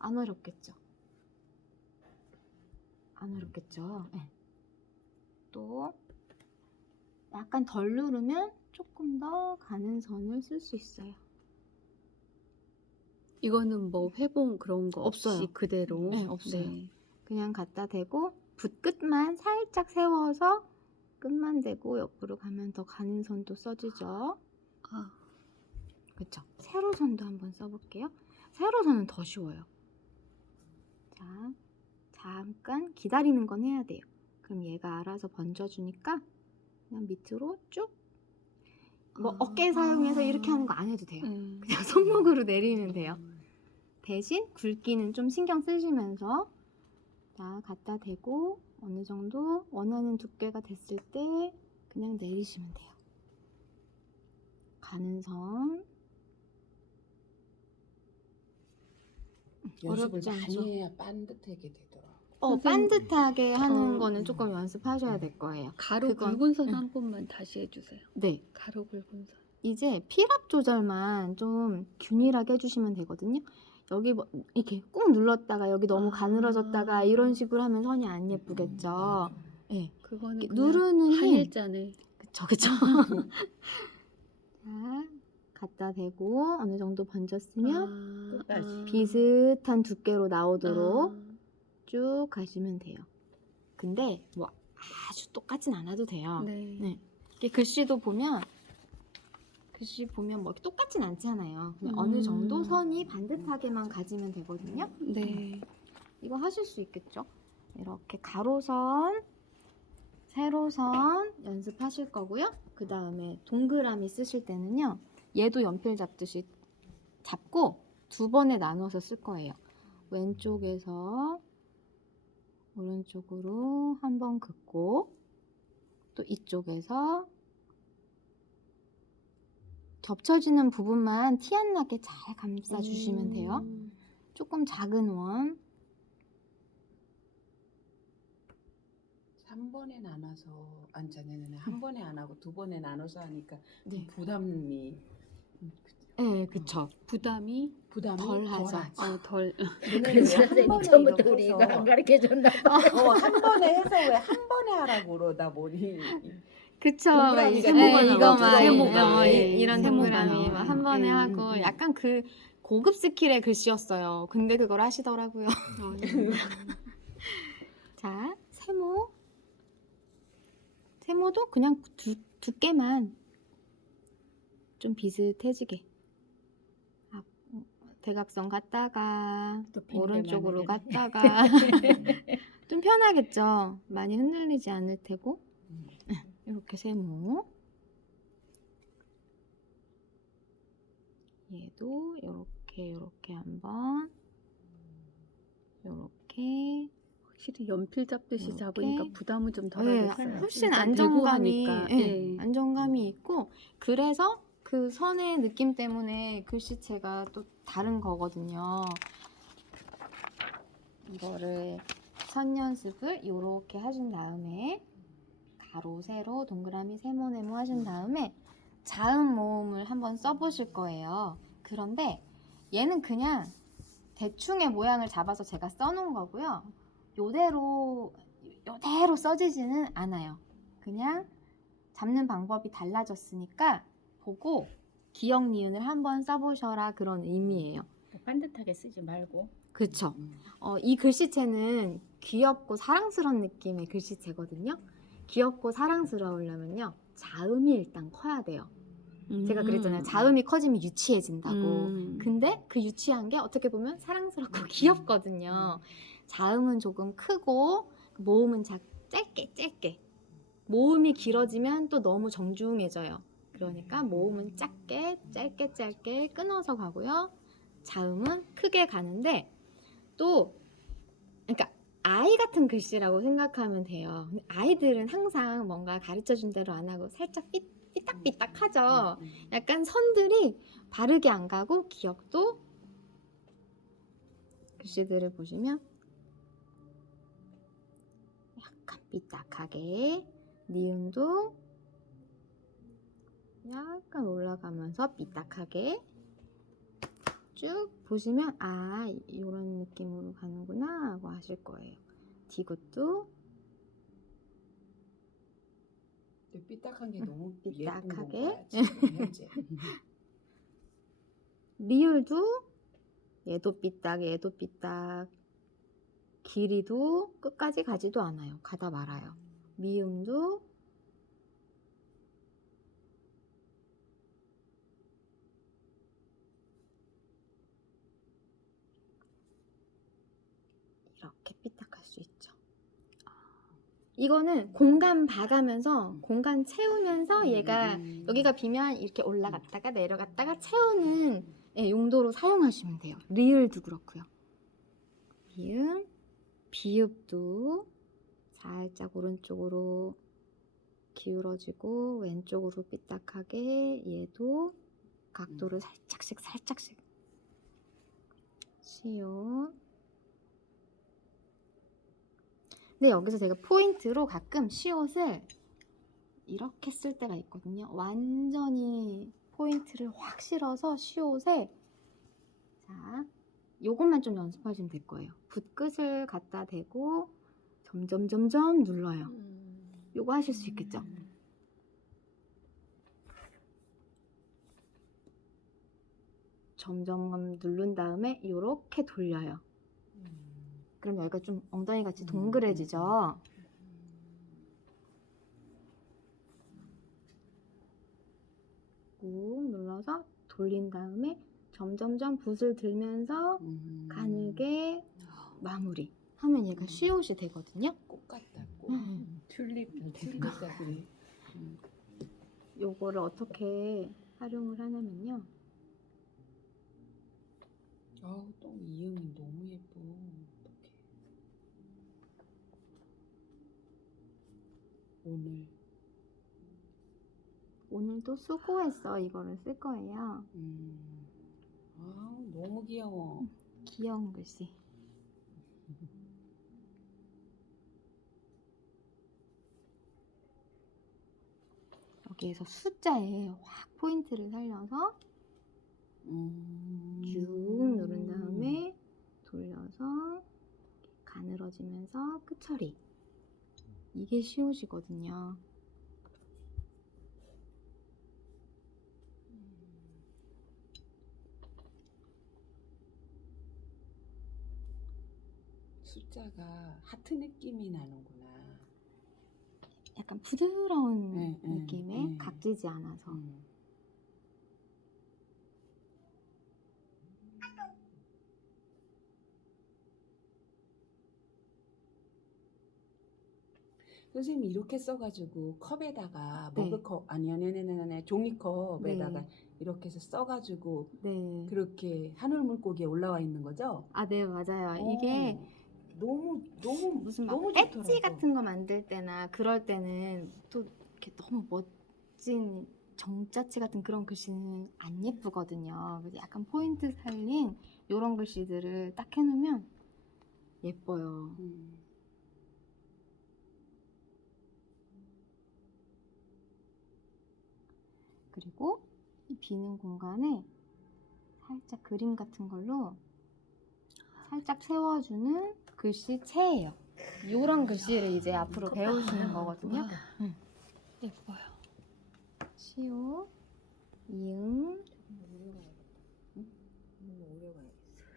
안 어렵겠죠? 안 어렵겠죠? 네. 또 약간 덜 누르면 조금 더 가는 선을 쓸 수 있어요. 이거는 뭐 회봉 그런 거 없어요. 없이 그대로. 네, 없어요. 네. 그냥 갖다 대고 붓 끝만 살짝 세워서 끝만 대고 옆으로 가면 더 가는 선도 써지죠. 아, 그쵸? 세로선도 한번 써볼게요. 세로선은 더 쉬워요. 자, 잠깐 기다리는 건 해야 돼요. 그럼 얘가 알아서 번져주니까 그냥 밑으로 쭉. 뭐 어깨 사용해서 이렇게 하는 거 안 해도 돼요. 그냥 손목으로 내리면 돼요. 대신 굵기는 좀 신경 쓰시면서 자, 갖다 대고 어느 정도 원하는 두께가 됐을 때 그냥 내리시면 돼요. 가는 선. 연습을 어렵지 않죠? 많이 해야 반듯하게 되더라고. 선생님, 반듯하게 하는 거는 조금 연습하셔야 될 거예요. 가로 그건- 굵은 선 한 번만 다시 해주세요. 네. 가로 굵은 선. 이제 필압 조절만 좀 균일하게 해주시면 되거든요. 여기 뭐 이렇게 꾹 눌렀다가 여기 너무 가늘어졌다가 이런 식으로 하면 선이 안 예쁘겠죠. 네. 그거는 이렇게 그냥 누르는 힘. 한일자네. 그쵸. 자, 갖다 대고 어느 정도 번졌으면 끝까지. 비슷한 두께로 나오도록 아, 쭉 가시면 돼요. 근데 뭐 아주 똑같진 않아도 돼요. 네. 네. 이렇게 글씨 보면 뭐 이렇게 똑같진 않잖아요. 그냥 어느 정도 선이 반듯하게만 가지면 되거든요. 네. 이거 하실 수 있겠죠? 이렇게 가로선, 세로선 연습하실 거고요. 그 다음에 동그라미 쓰실 때는요. 얘도 연필 잡듯이 잡고 두 번에 나눠서 쓸 거예요. 왼쪽에서 오른쪽으로 한 번 긋고 또 이쪽에서 겹쳐지는 부분만 티 안 나게 잘 감싸 주시면 돼요. 조금 작은 원. 3번에 나눠서 앉아내는 한 번에 안 하고 두 번에 나눠서 하니까 네. 부담이 네, 그쵸. 부담이 덜 하죠. 덜. 그래서 한 번에 처음부터 이렇게 우리 이거 해서 안 가르쳐줬나 봐. 한 번에 해서 왜 한 번에 하라고 그러다 보니 그쵸. 동그라미가 네, 이거만 이거만 세모가. 이런 세모가 동그라미 나와요. 한 번에 하고 약간 그 고급 스킬의 글씨였어요. 근데 그걸 하시더라고요. 자, 세모도 그냥 두께만 좀 비슷해지게. 대각선 갔다가 또 빈대만 오른쪽으로 내리네. 갔다가 좀 편하겠죠. 많이 흔들리지 않을 테고. 이렇게 세모. 얘도 이렇게 한번 이렇게. 확실히 연필 잡듯이 이렇게. 잡으니까 부담은 좀 네, 덜하겠어요. 훨씬 일단 대고 안정감이 하니까. 네, 안정감이 있고 그래서 그 선의 느낌 때문에 글씨체가 또 다른 거거든요. 이거를 선 연습을 이렇게 하신 다음에 가로, 세로, 동그라미, 세모, 네모 하신 다음에 자음 모음을 한번 써보실 거예요. 그런데 얘는 그냥 대충의 모양을 잡아서 제가 써놓은 거고요. 요대로 써지지는 않아요. 그냥 잡는 방법이 달라졌으니까 보고 기억 니은을 한번 써보셔라 그런 의미예요. 반듯하게 쓰지 말고. 그쵸? 이 글씨체는 귀엽고 사랑스러운 느낌의 글씨체거든요. 귀엽고 사랑스러우려면요. 자음이 일단 커야 돼요. 제가 그랬잖아요. 자음이 커지면 유치해진다고. 근데 그 유치한 게 어떻게 보면 사랑스럽고 귀엽거든요. 자음은 조금 크고 모음은 짧게. 모음이 길어지면 또 너무 정중해져요. 그러니까 모음은 짧게 끊어서 가고요. 자음은 크게 가는데 또 그러니까 아이 같은 글씨라고 생각하면 돼요. 근데 아이들은 항상 뭔가 가르쳐준 대로 안 하고 살짝 삐딱삐딱하죠. 약간 선들이 바르게 안 가고 기억도 글씨들을 보시면 약간 삐딱하게 니은도 약간 올라가면서 삐딱하게 쭉 보시면 아 이런 느낌으로 가는구나 하고 하실 거예요. 디귿도 근데 삐딱한 게 너무 삐딱하게. 예쁜 거야 지금 현재. 리을도 얘도 삐딱 얘도 삐딱 길이도 끝까지 가지도 않아요. 가다 말아요. 미음도 이렇게 삐딱할 수 있죠. 이거는 공간 봐가면서 공간 채우면서 얘가 여기가 비면 이렇게 올라갔다가 내려갔다가 채우는 예, 용도로 사용하시면 돼요. 리을도 그렇고요. 미음, 비읍도 살짝 오른쪽으로 기울어지고 왼쪽으로 삐딱하게 얘도 각도를 살짝씩 시옷. 근데 여기서 제가 포인트로 가끔 시옷을 이렇게 쓸 때가 있거든요. 완전히 포인트를 확 실어서 시옷에 자 요것만 좀 연습하시면 될 거예요. 붓끝을 갖다 대고 점점 눌러요. 요거 하실 수 있겠죠? 점점 누른 다음에 요렇게 돌려요. 그럼 여기가 좀 엉덩이 같이 동그래지죠? 꾹 눌러서 돌린 다음에 점점점 붓을 들면서 가늘게 마무리 하면 얘가 시옷이 되거든요. 꽃 같다 꽃. 튤립 튤립 같네. 요거를 어떻게 활용을 하냐면요. 아우 똥 이음이 너무 예뻐. 어떡해. 오늘도 수고했어 이거를 쓸 거예요. 아우 너무 귀여워. 귀여운 글씨. 여기에서 숫자에 확 포인트를 살려서 쭉 누른 다음에 돌려서 가늘어지면서 끝처리. 이게 시옷이거든요. 숫자가 하트 느낌이 나는구나. 약간 부드러운 네, 느낌의 네. 각지지 않아서. 선생님이 이렇게 써가지고 컵에다가 네. 머그컵 아니 종이컵에다가 네. 이렇게 해서 써가지고 네. 그렇게 하늘 물고기에 올라와 있는 거죠? 아, 네, 맞아요. 이게 너무 무슨 막 너무 배지 좋더라고. 같은 거 만들 때나 그럴 때는 또 이렇게 너무 멋진 정자체 같은 그런 글씨는 안 예쁘거든요. 그래서 약간 포인트 살린 이런 글씨들을 딱 해놓으면 예뻐요. 그리고 이 비는 공간에 살짝 그림 같은 걸로 살짝 세워주는 글씨체예요. 이런 글씨를 이제 앞으로 배우시는 거거든요. 예뻐요. 시옷, 이응.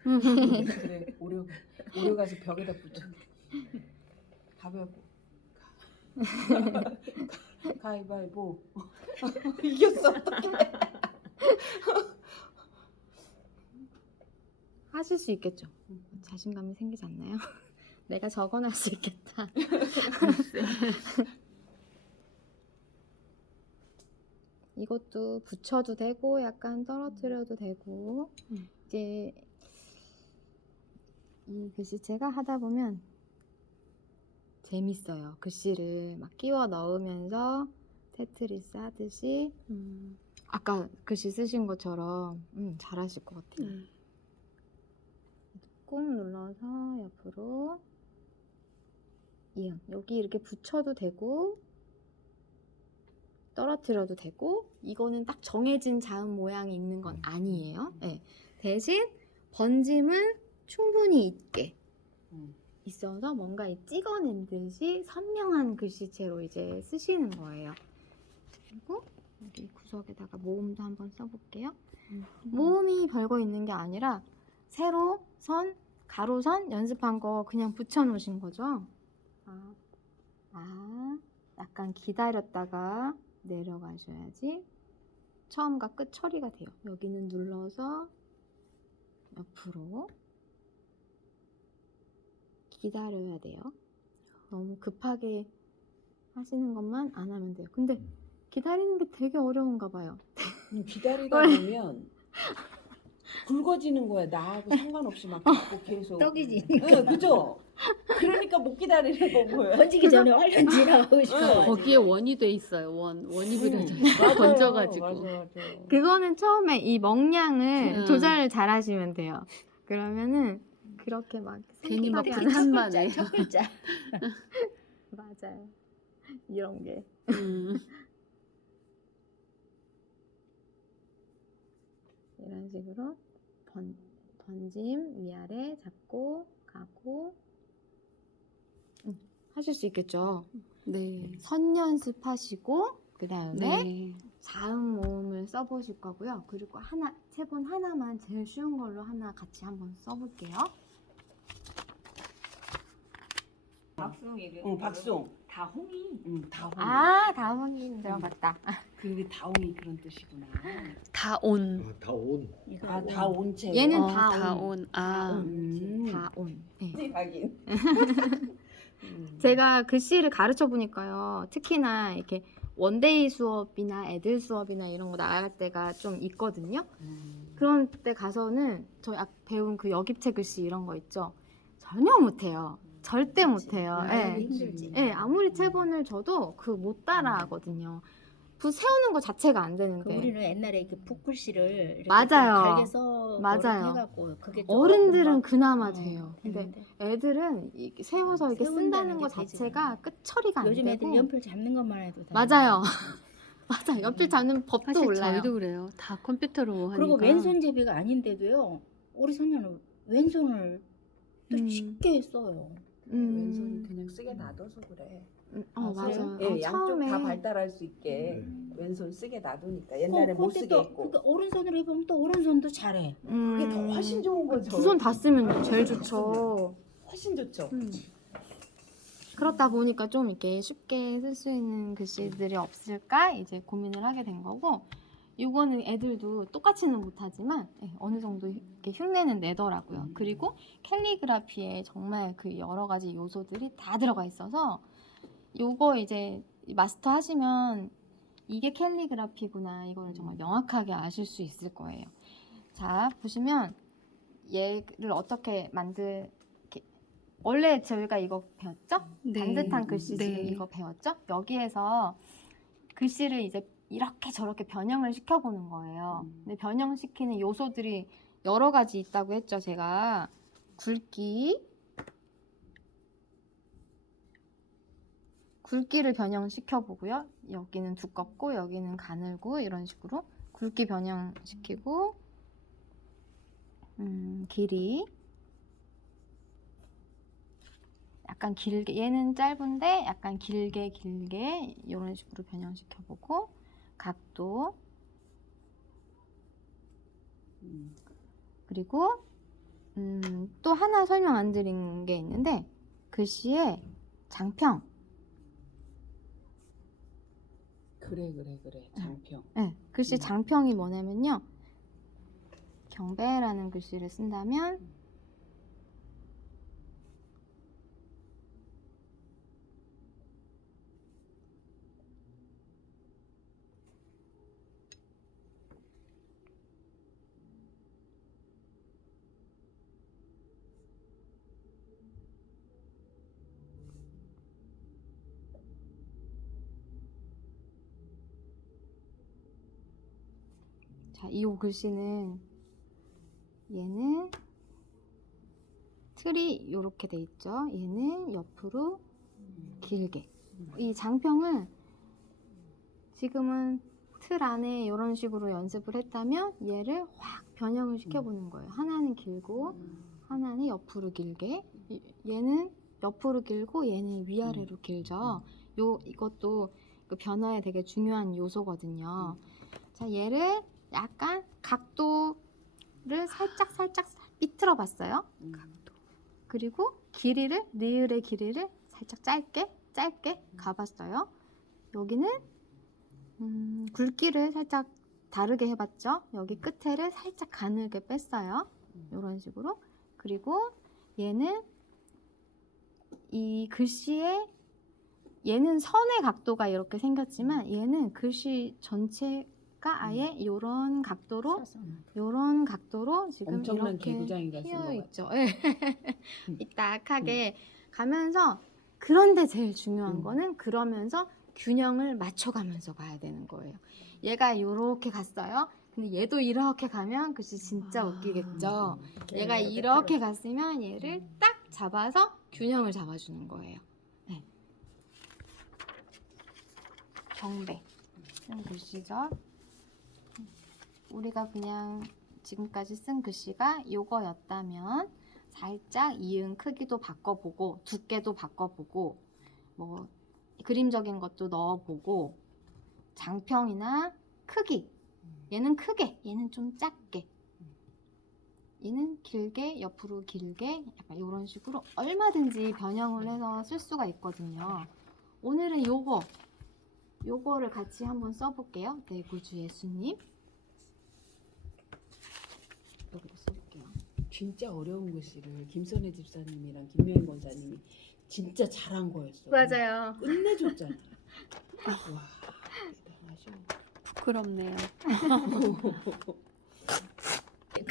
그래 오려가서 벽에다 붙여. 가위바위보. 가위바위보. 이겼어. 하실 수 있겠죠? 자신감이 생기지 않나요? 내가 적어낼 수 있겠다. 이것도 붙여도 되고 약간 떨어뜨려도 되고 이제 이 글씨체가 하다 보면 재밌어요. 글씨를 막 끼워 넣으면서 테트리스 하듯이 아까 글씨 쓰신 것처럼 잘하실 것 같아요. 꾹 눌러서 옆으로 이응 여기 이렇게 붙여도 되고 떨어뜨려도 되고 이거는 딱 정해진 자음 모양이 있는 건 아니에요. 네. 대신 번짐은 충분히 있게 음. 있어서 뭔가 이 찍어낸 듯이 선명한 글씨체로 이제 쓰시는 거예요. 그리고 여기 구석에다가 모음도 한번 써볼게요. 모음이 별거 있는 게 아니라 세로, 선, 가로선 연습한 거 그냥 붙여놓으신 거죠. 약간 기다렸다가 내려가셔야지 처음과 끝 처리가 돼요. 여기는 눌러서 옆으로 기다려야 돼요. 너무 급하게 하시는 것만 안 하면 돼요. 근데 기다리는 게 되게 어려운가 봐요. 기다리다 보면 굵어지는 거야. 나하고 상관없이 막 자꾸 계속. 떡이지. 응, 그죠? 그러니까 못 기다리는 거고요. 던지기 전에 얼른 지나가고 싶어. 응. 거기에 원이 돼 있어요. 원이 그려져 응, 있어요. 맞아요. 던져가지고. 맞아요. 그거는 처음에 이 먹량을 음. 조절을 잘 하시면 돼요. 그러면은 그렇게 막 괜히 막 생각이 안 불탄 나- 만에. 첫 글자. 맞아요. 이런 게. 이런 식으로 번짐 위아래 잡고 가고 하실 수 있겠죠. 네. 선 연습하시고 그 다음에 네. 자음 모음을 써보실 거고요. 그리고 세 번 하나만 제일 쉬운 걸로 하나 같이 한번 써볼게요. 박송이. 응, 박송. 다홍이. 응, 다홍. 다음이 들어봤다. 그게 다홍이 그런 뜻이구나. 다온. 다 온. 이거 아, 다온 채. 얘는 어, 다온. 다온. 아. 다온. 네. 하긴. 제가 글씨를 가르쳐 보니까요. 특히나 이렇게 원데이 수업이나 애들 수업이나 이런 거 나갈 때가 좀 있거든요. 그런 때 가서는 저희 배운 그 역입체 글씨 이런 거 있죠. 전혀 못해요. 절대 못해요. 예. 힘들지. 예, 아무리 체본을 줘도 그 못 따라하거든요. 붓 세우는 거 자체가 안 그 되는데. 우리는 옛날에 이렇게 붓글씨를 이렇게 맞아요. 갈겨서 맞아요. 해갖고 그게 조금 어른들은 막, 그나마 돼요. 근데 했는데 애들은 세워서 이렇게 세운다는 쓴다는 게 거 되지가 자체가 않아. 끝 처리가 안 요즘 애들 되고. 연필 잡는 것만 해도 다 맞아요. 맞아요. 연필 잡는 법도 사실 몰라요. 저희도 그래요. 다 컴퓨터로 하니까. 그리고 왼손잡이가 아닌데도요. 우리 소녀는 왼손을 또 음. 쉽게 써요. 왼손 그냥 쓰게 놔둬서 그래. 맞아요. 예, 양쪽 처음에 다 발달할 수 있게 왼손 쓰게 놔두니까 옛날에 못 쓰게 했고. 그러니까 오른손으로 해보면 또 오른손도 잘해. 그게 더 훨씬 좋은 거죠. 두 손 다 쓰면 제일 좋죠. 훨씬 좋죠. 그렇다 보니까 좀 이렇게 쉽게 쓸 수 있는 글씨들이 없을까 이제 고민을 하게 된 거고, 이거는 애들도 똑같이는 못하지만 어느 정도 이렇게 흉내는 내더라고요. 그리고 캘리그라피에 정말 그 여러 가지 요소들이 다 들어가 있어서 요거 이제 마스터 하시면 이게 캘리그라피구나 이걸 정말 명확하게 아실 수 있을 거예요. 자, 보시면 얘를 어떻게 원래 저희가 이거 배웠죠? 네. 반듯한 글씨 지금 네. 이거 배웠죠? 여기에서 글씨를 이제 이렇게 저렇게 변형을 시켜보는 거예요. 근데 변형시키는 요소들이 여러 가지 있다고 했죠, 제가. 굵기를 변형시켜보고요. 여기는 두껍고 여기는 가늘고 이런 식으로 굵기 변형시키고, 길이 약간 길게, 얘는 짧은데 약간 길게 이런 식으로 변형시켜보고, 각도, 그리고 또 하나 설명 안 드린 게 있는데 글씨의 장평. 그래 장평. 네, 글씨 장평이 뭐냐면요, 경배라는 글씨를 쓴다면 자, 이 글씨는 얘는 틀이 이렇게 돼 있죠. 얘는 옆으로 길게. 이 장평은 지금은 틀 안에 이런 식으로 연습을 했다면 얘를 확 변형을 시켜보는 거예요. 하나는 길고 하나는 옆으로 길게. 얘는 옆으로 길고 얘는 위아래로 길죠. 이것도 그 변화에 되게 중요한 요소거든요. 자, 얘를 약간 각도를 살짝 삐뚤어 봤어요. 그리고 리을의 길이를 살짝 짧게 가봤어요. 여기는 굵기를 살짝 다르게 해봤죠. 여기 끝에를 살짝 가늘게 뺐어요. 이런 식으로. 그리고 얘는 이 글씨에 얘는 선의 각도가 이렇게 생겼지만 얘는 글씨 전체가 아예 이런 각도로 지금 엄청난 이렇게 개구장이가 쓴 휘어 것 있죠. 이 딱하게 가면서, 그런데 제일 중요한 거는 그러면서 균형을 맞춰가면서 가야 되는 거예요. 얘가 이렇게 갔어요. 근데 얘도 이렇게 가면 글씨 진짜 웃기겠죠. 얘가 이렇게 갔으면 얘를 딱 잡아서 균형을 잡아주는 거예요. 네. 경배 쓴 글씨죠. 우리가 그냥 지금까지 쓴 글씨가 요거였다면 살짝 이응 크기도 바꿔보고 두께도 바꿔보고 뭐 그림적인 것도 넣어보고 장평이나 크기, 얘는 크게, 얘는 좀 작게, 얘는 길게, 옆으로 길게, 약간 이런 식으로 얼마든지 변형을 해서 쓸 수가 있거든요. 오늘은 요거를 같이 한번 써볼게요. 내구주 예수님. 여기도 써볼게요. 진짜 어려운 글씨를 김선혜 집사님이랑 김명희 권사님이 진짜 잘한 거였어. 맞아요. 끝내줬잖아. 와, 대단하셔. 부끄럽네요.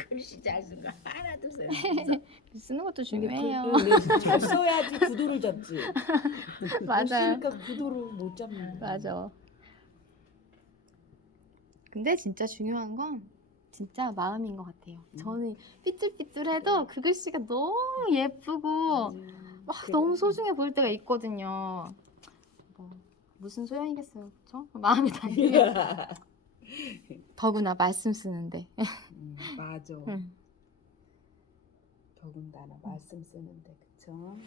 글씨 잘 쓴 거 하나도 써요. 쓰는 것도 근데 중요해요. 잘 써야지 구도를 잡지. 맞아요. 쓰니까 구도를 못 잡는 거야. 맞아. 근데 진짜 중요한 건 진짜 마음인 것 같아요. 저는 삐뚤삐뚤해도 그 글씨가 너무 예쁘고 막 그래. 너무 소중해 보일 때가 있거든요. 뭐 무슨 소용이겠어요, 그렇죠? 마음이 다르게. 더구나 말씀 쓰는데. 맞아. 응. 더군다나 말씀 쓰는데 그쵸?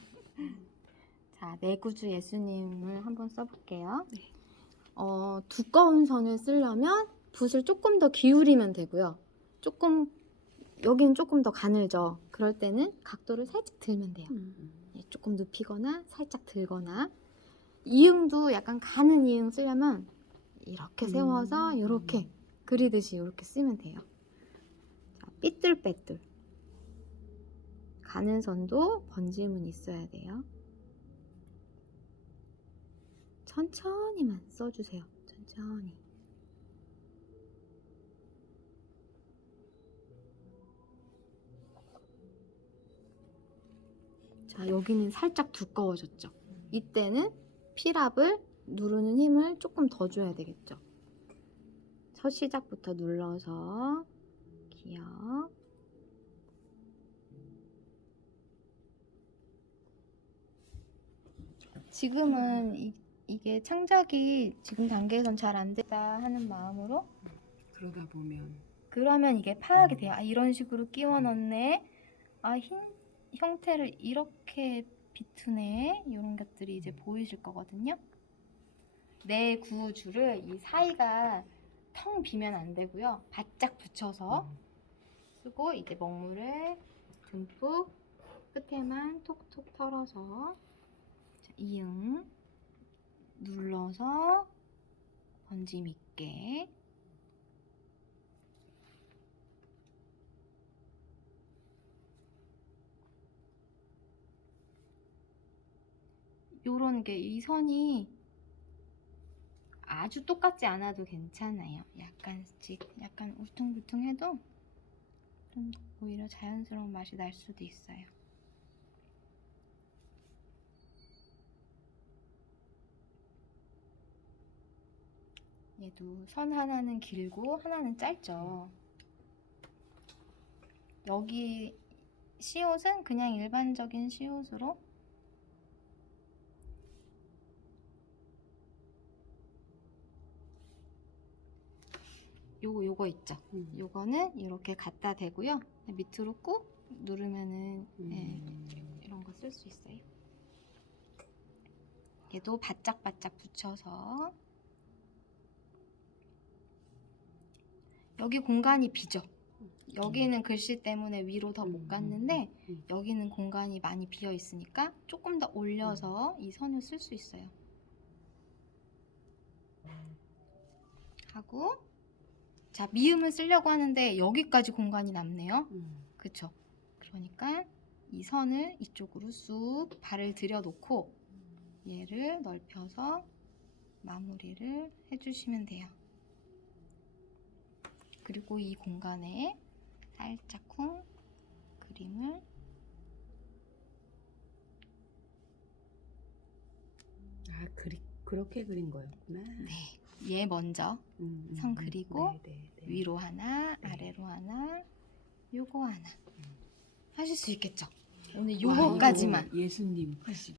자, 내구주 예수님을 한번 써볼게요. 두꺼운 선을 쓰려면 붓을 조금 더 기울이면 되고요. 여기는 조금 더 가늘죠. 그럴 때는 각도를 살짝 들면 돼요. 조금 눕히거나 살짝 들거나. 이응도 약간 가는 이응 쓰려면 이렇게 세워서 이렇게 그리듯이 이렇게 쓰면 돼요. 자, 삐뚤빼뚤. 가는 선도 번짐은 있어야 돼요. 천천히만 써주세요. 천천히. 자, 여기는 살짝 두꺼워졌죠. 이때는 필압을 누르는 힘을 조금 더 줘야 되겠죠. 첫 시작부터 눌러서 기억. 지금은 이게 창작이 지금 단계에선 잘 안 됐다 하는 마음으로 그러다 보면 그러면 이게 파악이 돼요. 아, 이런 식으로 끼워 넣네. 아, 형태를 이렇게 비투네. 이런 것들이 이제 보이실 거거든요. 내 구줄을 이 사이가 텅 비면 안 되고요. 바짝 붙여서 쓰고 이제 먹물을 듬뿍 끝에만 톡톡 털어서 자, 이응 눌러서 번짐 있게 요런 게 이 선이 아주 똑같지 않아도 괜찮아요. 약간 울퉁불퉁해도 좀 오히려 자연스러운 맛이 날 수도 있어요. 얘도 선 하나는 길고 하나는 짧죠. 여기 시옷은 그냥 일반적인 시옷으로 요거 있죠. 요거는 이렇게 갖다 대고요. 밑으로 꾹 누르면은 예, 이런 거 쓸 수 있어요. 얘도 바짝바짝 붙여서 여기 공간이 비죠. 여기는 글씨 때문에 위로 더 못 갔는데 여기는 공간이 많이 비어 있으니까 조금 더 올려서 이 선을 쓸 수 있어요. 하고 자, 미음을 쓰려고 하는데 여기까지 공간이 남네요. 그쵸? 그러니까 이 선을 이쪽으로 쑥 발을 들여놓고 얘를 넓혀서 마무리를 해주시면 돼요. 그리고 이 공간에 살짝쿵 그림을 그렇게 그린 거였구나. 얘 먼저 선 그리고 네. 위로 하나, 아래로 하나, 요거 하나 하실 수 있겠죠? 오늘 요거까지만. 예수님 글씨